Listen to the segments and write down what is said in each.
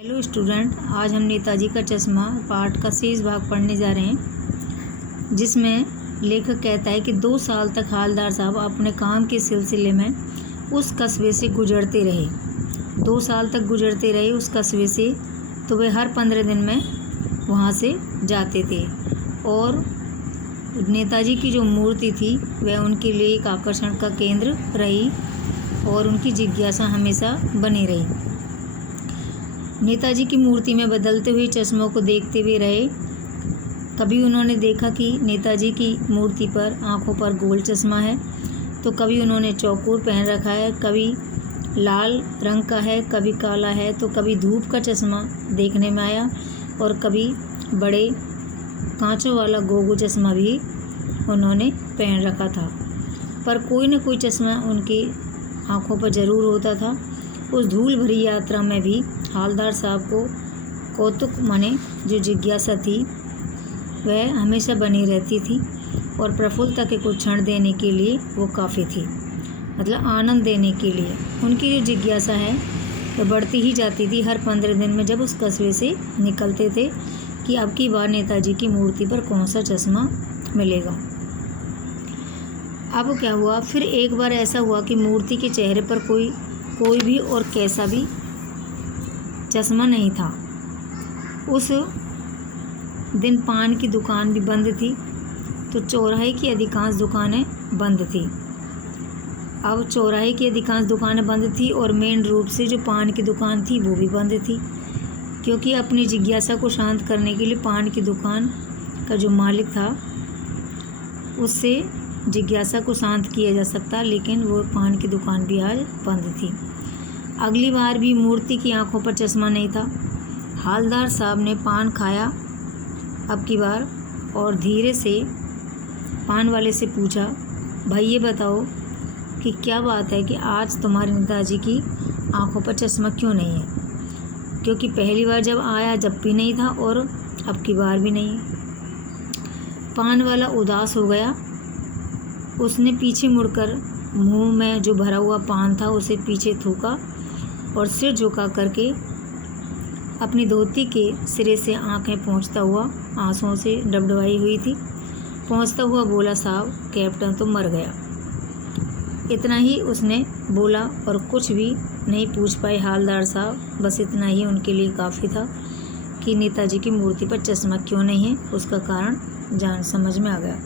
Hello student, आज हम नेताजी का चश्मा पाठ का शेष भाग पढ़ने जा रहे हैं, जिसमें लेखक कहता है कि 2 साल तक हालदार साहब अपने काम के सिलसिले में उस कस्बे से गुजरते रहे। 2 साल तक गुजरते रहे उस कस्बे से, तो वे हर 15 दिन में वहाँ से जाते थे और नेताजी की जो मूर्ति थी वह उनके लिए एक आकर्षण का केंद्र रही और उनकी जिज्ञासा हमेशा बनी रही। नेताजी की मूर्ति में बदलते हुए चश्मों को देखते हुए रहे। कभी उन्होंने देखा कि नेताजी की मूर्ति पर आंखों पर गोल चश्मा है, तो कभी उन्होंने चौकोर पहन रखा है, कभी लाल रंग का है, कभी काला है, तो कभी धूप का चश्मा देखने में आया और कभी बड़े कांचों वाला गोगो चश्मा भी उन्होंने पहन रखा था। पर कोई न कोई चश्मा उनकी आंखों पर ज़रूर होता था। उस धूल भरी यात्रा में भी हालदार साहब को कौतुक माने जो जिज्ञासा थी वह हमेशा बनी रहती थी और प्रफुल्लता के कुछ क्षण देने के लिए वो काफ़ी थी, मतलब आनंद देने के लिए उनकी जो जिज्ञासा है वह बढ़ती ही जाती थी हर 15 दिन में, जब उस कस्बे से निकलते थे कि अब की बार नेताजी की मूर्ति पर कौन सा चश्मा मिलेगा। अब क्या हुआ, फिर एक बार ऐसा हुआ कि मूर्ति के चेहरे पर कोई भी और कैसा भी चश्मा नहीं था। उस दिन पान की दुकान भी बंद थी, तो चौराहे की अधिकांश दुकानें बंद थी। अब चौराहे की अधिकांश दुकानें बंद थी और मेन रोड से जो पान की दुकान थी वो भी बंद थी, क्योंकि अपनी जिज्ञासा को शांत करने के लिए पान की दुकान का जो मालिक था उससे जिज्ञासा को शांत किया जा सकता, लेकिन वो पान की दुकान भी आज बंद थी। अगली बार भी मूर्ति की आंखों पर चश्मा नहीं था। हालदार साहब ने पान खाया अब की बार और धीरे से पान वाले से पूछा, भाई ये बताओ कि क्या बात है कि आज तुम्हारे नेताजी की आंखों पर चश्मा क्यों नहीं है, क्योंकि पहली बार जब आया जब भी नहीं था और अब की बार भी नहीं है। पान वाला उदास हो गया। उसने पीछे मुड़कर मुंह में जो भरा हुआ पान था उसे पीछे थूका और सिर झुका करके अपनी धोती के सिरे से आंखें पोंछता हुआ, आंसुओं से डबडबाई हुई थी, पहुँचता हुआ बोला, साहब कैप्टन तो मर गया। इतना ही उसने बोला और कुछ भी नहीं पूछ पाए हालदार साहब। बस इतना ही उनके लिए काफ़ी था कि नेताजी की मूर्ति पर चश्मा क्यों नहीं है, उसका कारण जान समझ में आ गया।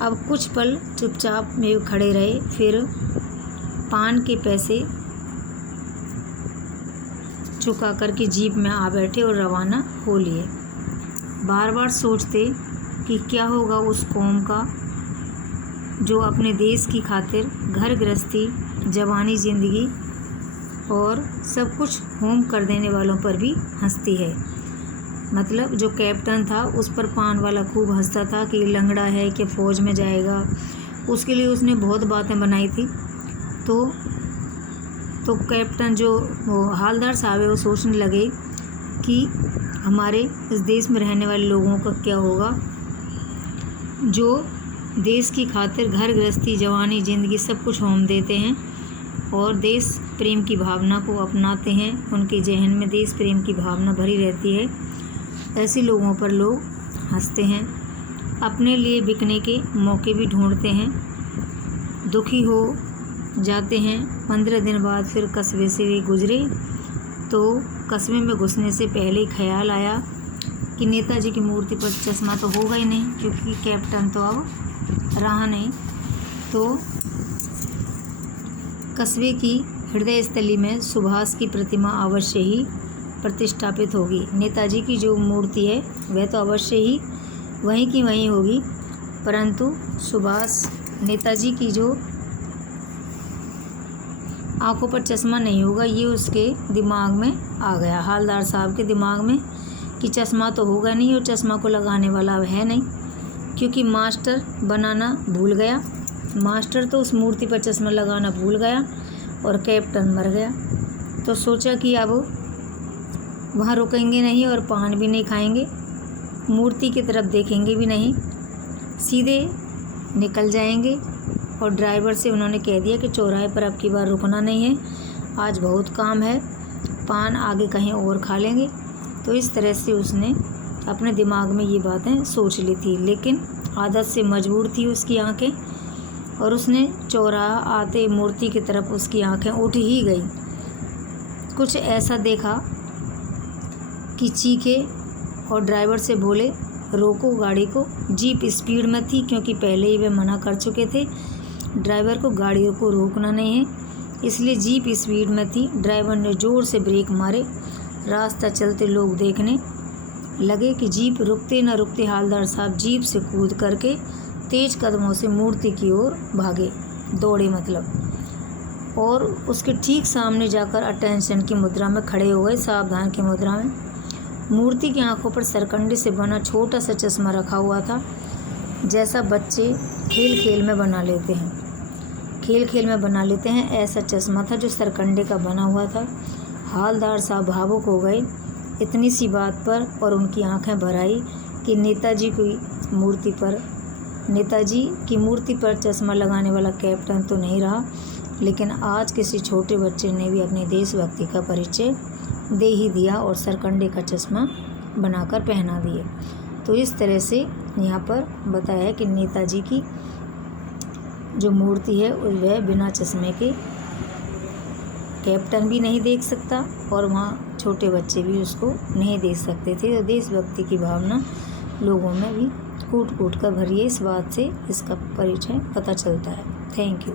अब कुछ पल चुपचाप में खड़े रहे, फिर पान के पैसे चुका करके जीप में आ बैठे और रवाना हो लिए। बार बार सोचते कि क्या होगा उस कौम का जो अपने देश की खातिर घर गृहस्थी, जवानी ज़िंदगी और सब कुछ होम कर देने वालों पर भी हंसती है। मतलब जो कैप्टन था उस पर पान वाला खूब हंसता था कि लंगड़ा है कि फ़ौज में जाएगा, उसके लिए उसने बहुत बातें बनाई थी। तो कैप्टन जो वो हालदार साहब है वो सोचने लगे कि हमारे इस देश में रहने वाले लोगों का क्या होगा जो देश की खातिर घर गृहस्थी, जवानी, ज़िंदगी सब कुछ होम देते हैं और देश प्रेम की भावना को अपनाते हैं, उनके जहन में देश प्रेम की भावना भरी रहती है। ऐसे लोगों पर लोग हंसते हैं, अपने लिए बिकने के मौके भी ढूंढते हैं, दुखी हो जाते हैं। 15 दिन बाद फिर कस्बे से वे गुजरे, तो कस्बे में घुसने से पहले ही ख्याल आया कि नेताजी की मूर्ति पर चश्मा तो होगा ही नहीं, क्योंकि कैप्टन तो अब रहा नहीं। तो कस्बे की हृदय स्थली में सुभाष की प्रतिमा अवश्य ही प्रतिष्ठापित होगी। नेताजी की जो मूर्ति है वह तो अवश्य ही वहीं की वहीं होगी, परंतु सुभाष नेताजी की जो आंखों पर चश्मा नहीं होगा, ये उसके दिमाग में आ गया, हालदार साहब के दिमाग में, कि चश्मा तो होगा नहीं और चश्मा को लगाने वाला है नहीं, क्योंकि मास्टर बनाना भूल गया। मास्टर तो उस मूर्ति पर चश्मा लगाना भूल गया और कैप्टन मर गया। तो सोचा कि अब वहाँ रुकेंगे नहीं और पान भी नहीं खाएंगे, मूर्ति की तरफ देखेंगे भी नहीं, सीधे निकल जाएंगे। और ड्राइवर से उन्होंने कह दिया कि चौराहे पर अब की बार रुकना नहीं है, आज बहुत काम है, पान आगे कहीं और खा लेंगे। तो इस तरह से उसने अपने दिमाग में ये बातें सोच ली थी, लेकिन आदत से मजबूर थी उसकी आंखें, और उसने चौराहा आते मूर्ति की तरफ उसकी आंखें उठ ही गई। कुछ ऐसा देखा कि चीखे और ड्राइवर से बोले, रोको गाड़ी को। जीप स्पीड में थी, क्योंकि पहले ही वे मना कर चुके थे ड्राइवर को गाड़ी को रोकना नहीं है, इसलिए जीप स्पीड में थी। ड्राइवर ने ज़ोर से ब्रेक मारे। रास्ता चलते लोग देखने लगे कि जीप रुकते न रुकते हालदार साहब जीप से कूद करके तेज कदमों से मूर्ति की ओर भागे, दौड़े मतलब, और उसके ठीक सामने जाकर अटेंशन की मुद्रा में खड़े हो गए, सावधान की मुद्रा में। मूर्ति की आंखों पर सरकंडे से बना छोटा सा चश्मा रखा हुआ था, जैसा बच्चे खेल खेल में बना लेते हैं, ऐसा चश्मा था जो सरकंडे का बना हुआ था। हालदार साहब भावुक हो गए इतनी सी बात पर, और उनकी आंखें भर आई कि नेताजी की मूर्ति पर चश्मा लगाने वाला कैप्टन तो नहीं रहा, लेकिन आज किसी छोटे बच्चे ने भी अपनी देशभक्ति का परिचय दे ही दिया और सरकंडे का चश्मा बनाकर पहना दिए। तो इस तरह से यहाँ पर बताया है कि नेताजी की जो मूर्ति है वह बिना चश्मे के कैप्टन भी नहीं देख सकता, और वहाँ छोटे बच्चे भी उसको नहीं देख सकते थे। तो देशभक्ति की भावना लोगों में भी कूट कूट कर भरी है। इस बात से इसका परिचय पता चलता है। Thank you.